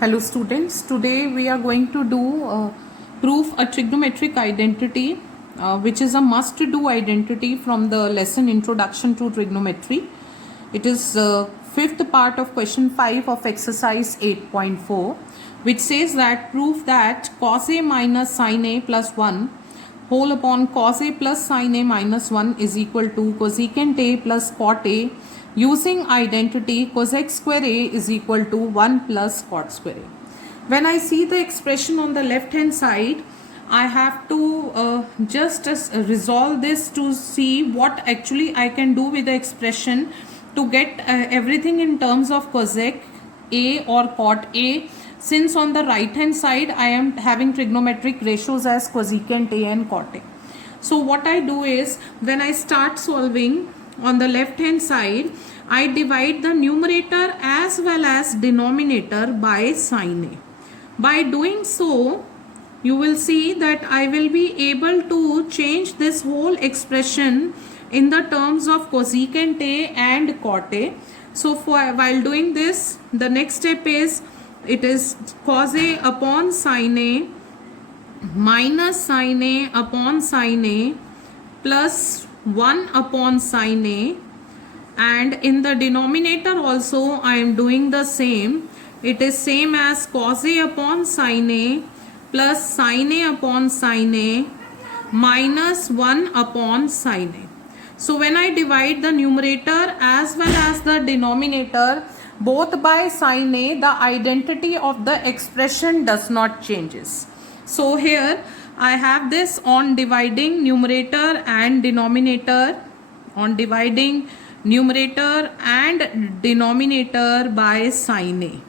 Hello students, today we are going to do proof a trigonometric identity which is a must do identity from the lesson Introduction to Trigonometry. It is fifth part of question 5 of exercise 8.4, which says that prove that cos A minus sin A plus 1 whole upon cos A plus sin A minus 1 is equal to cosecant A plus cot A using identity cosec square A is equal to 1 plus cot square A. When I see the expression on the left hand side, I have to just resolve this to see what actually I can do with the expression to get everything in terms of cosec A or cot A, since on the right hand side I am having trigonometric ratios as cosecant A and cot A. So what I do is, when I start solving on the left hand side, I divide the numerator as well as denominator by sin A. By doing so, you will see that I will be able to change this whole expression in the terms of cosecant A and cot A. So while doing this, the next step is, it is cos A upon sin A minus sin A upon sin A plus 1 upon sin A, and in the denominator also I am doing the same. It is same as cos A upon sin A plus sin A upon sin A minus 1 upon sin A. So when I divide the numerator as well as the denominator both by sin A, the identity of the expression does not changes. So here I have this on dividing numerator and denominator, on dividing numerator and denominator by sin A.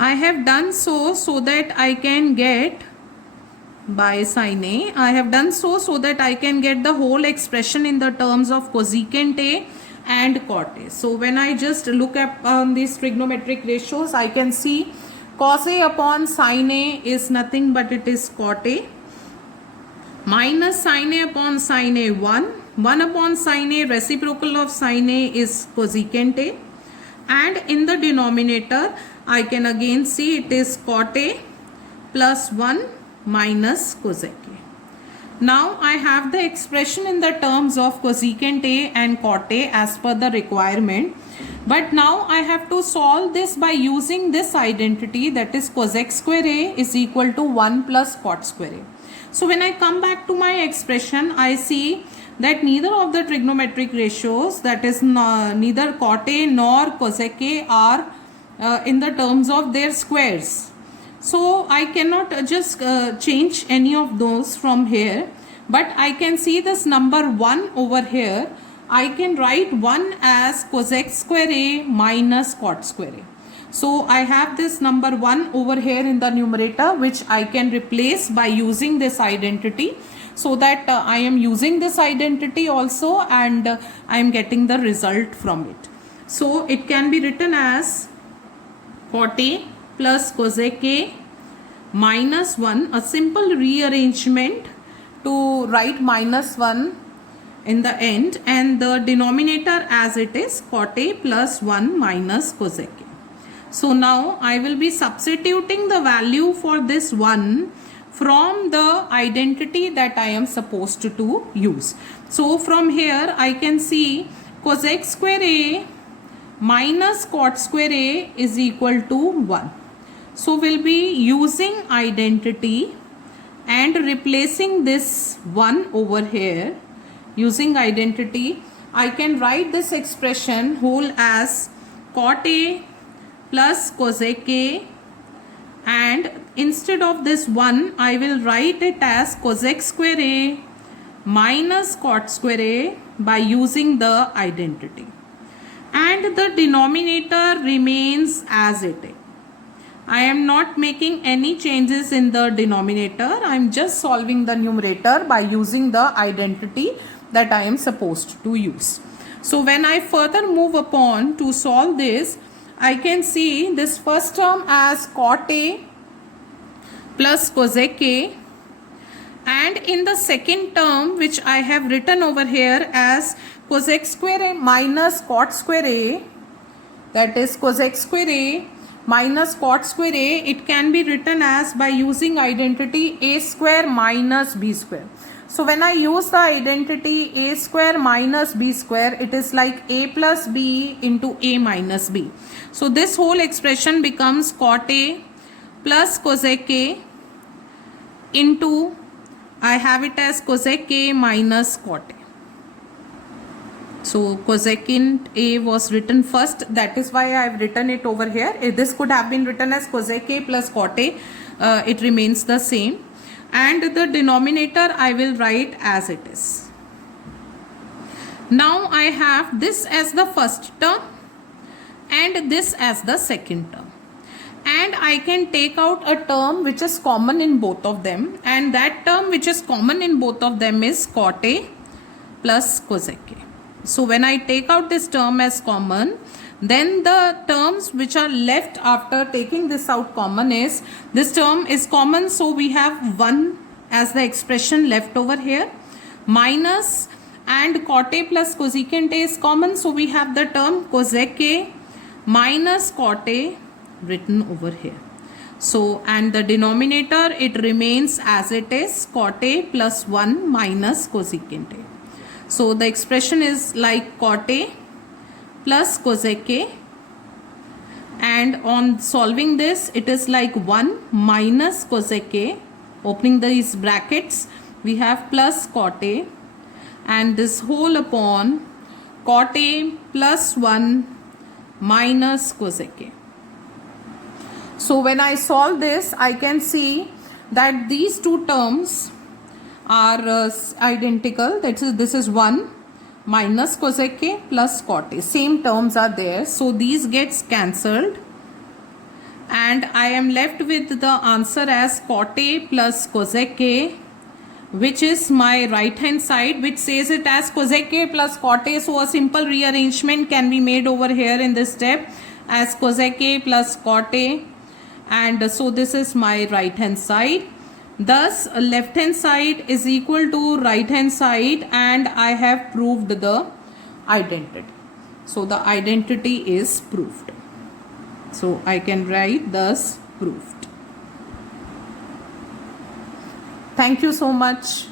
I have done so that I can get by sin A. I have done so that I can get the whole expression in the terms of cosecant A and cot A. So when I just look up on these trigonometric ratios, I can see cos A upon sin A is nothing but it is cot A, minus sin A upon sin A 1 upon sin A, reciprocal of sin A is cosecant A, and in the denominator I can again see it is cot A plus 1 minus cosec A. Now I have the expression in the terms of cosecant A and cot A as per the requirement. But now I have to solve this by using this identity, that is cosec square A is equal to 1 plus cot square A. So when I come back to my expression, I see that neither of the trigonometric ratios, that is neither cot A nor cosec A, are in the terms of their squares. So I cannot just change any of those from here, but I can see this number 1 over here. I can write 1 as cosec square A minus cot square A. So I have this number 1 over here in the numerator, which I can replace by using this identity, so that I am using this identity also and I am getting the result from it. So it can be written as cot A plus cosec A minus 1, a simple rearrangement to write minus 1 in the end, and the denominator as it is cot A plus 1 minus cosec A. So now I will be substituting the value for this 1 from the identity that I am supposed to use. So from here I can see cosec square A minus cot square A is equal to 1. So we'll be using identity and replacing this 1 over here. Using identity, I can write this expression whole as cot A plus cosec A, and instead of this 1 I will write it as cosec square A minus cot square A by using the identity, and the denominator remains as it is. I am not making any changes in the denominator. I am just solving the numerator by using the identity that I am supposed to use. So when I further move upon to solve this, I can see this first term as cot A plus cosec A, and in the second term, which I have written over here as cosec square A minus cot square A, that is cosec square A minus cot square A, it can be written as by using identity A square minus B square. So when I use the identity A square minus B square, it is like A plus B into A minus B. So this whole expression becomes cot A plus cosec A into, I have it as cosec A minus cot A. So cosecant A was written first, that is why I have written it over here. This could have been written as cosec A plus cot A. It remains the same. And the denominator I will write as it is. Now I have this as the first term and this as the second term. And I can take out a term which is common in both of them. And that term which is common in both of them is cot A plus cosec A. So when I take out this term as common, then the terms which are left after taking this out common is, this term is common, so we have 1 as the expression left over here, minus, and cot A plus cosecant A is common, so we have the term cosec A minus cot A written over here. So, and the denominator, it remains as it is, cot A plus 1 minus cosecant A. So the expression is like cot A plus cosec A, and on solving this it is like 1 minus cosec A, opening these brackets we have plus cot A, and this whole upon cot A plus 1 minus cosec A. So when I solve this, I can see that these two terms are identical. That is, this is 1 minus cosec A plus cot A. Same terms are there. So these gets cancelled. And I am left with the answer as cot A plus cosec A, which is my right hand side, which says it as cosec A plus cot A. So a simple rearrangement can be made over here in this step as cosec A plus cot A. And so this is my right hand side. Thus left hand side is equal to right hand side, and I have proved the identity. So the identity is proved. So I can write thus proved. Thank you so much.